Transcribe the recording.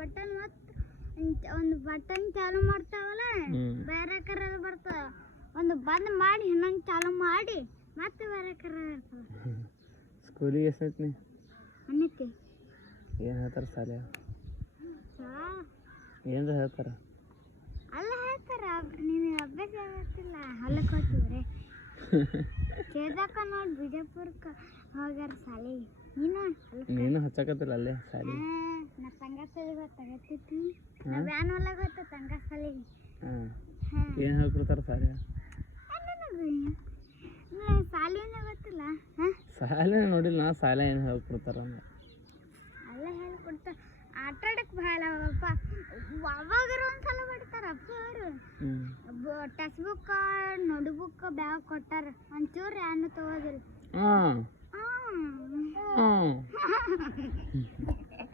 Button ಒಂದು button ಚಾಲು ಮಾಡ್ತಾವಲ್ಲ ಬೇರೆ ಕಲರ್ ಬರ್ತದ ಒಂದು ಬಂದ್ ಮಾಡಿ ಇನ್ನೊಂದು ಚಾಲು ಮಾಡಿ ಮತ್ತೆ ಬೇರೆ ಕಲರ್ ಇರ್ತದ. ಸ್ಕೂಲಿಗೆ ಎಷ್ಟೈತಿ ನೀ? ಅನ್ನತ್ತೆ ಏನು ಹೇಳ್ತಾರೆ ಶಾಲೆ? ಏನ್ರ ಹೇಳ್ತಾರ? ಅಲ್ಲ ಹೇಳ್ತಾರ ನೀನು ಅಭ್ಯಾಸ ಆಗತ್ತಿಲ್ಲ ಹೊಲಕ್ಕೆ ಹೋಗ್ತೀವ್ರಿ ಕೇಳ್ದಕ್ಕ ನೋಡಿ ಬಿಜಾಪುರಕ್ಕೆ ಹೋಗ್ಯಾರ ಶಾಲೆಗೆ. ನೀನು ಹಚ್ಚಕತ್ತಿಲ್ಲ ಅಲ್ಲೇ ಶಾಲೆ? ನಾ ತಂಗ ಶಾಲೆಗೆ ಗೊತ್ತಾಗತ್ತಿತ್ತು. ನಾ ವ್ಯಾನ್ ಒಳಗೆ ಹೋಗ್ತ ತಂಗ ಶಾಲೆಗೆ. ಏನು ಹೇಳ್ಕೊಡ್ತಾರ ಶಾಲೆ? ಶಾಲೆನ ಗೊತ್ತಿಲ್ಲ. ಶಾಲೆ ನೋಡಿಲ್ಲ ನಾ, ಶಾಲೆ ಏನು ಹೇಳ್ಕೊಡ್ತಾರ ಅಂದ್ರೆ ಅಲ್ಲ ಹೇಳ್ಕೊಡ್ತಾರ. ಆಟ ಆಡಕ್ಕೆ ಭಾಳ ಅಪ್ಪ ಅವಾಗಾರ ಒಂದ್ಸಲ ಬಿಡ್ತಾರ ಅಪ್ಪ ಅವರು. Text book note book bag ಕೊಟ್ಟಾರ ಒಂಚೂರು ಏನು ತಗೋದಿಲ್ಲ.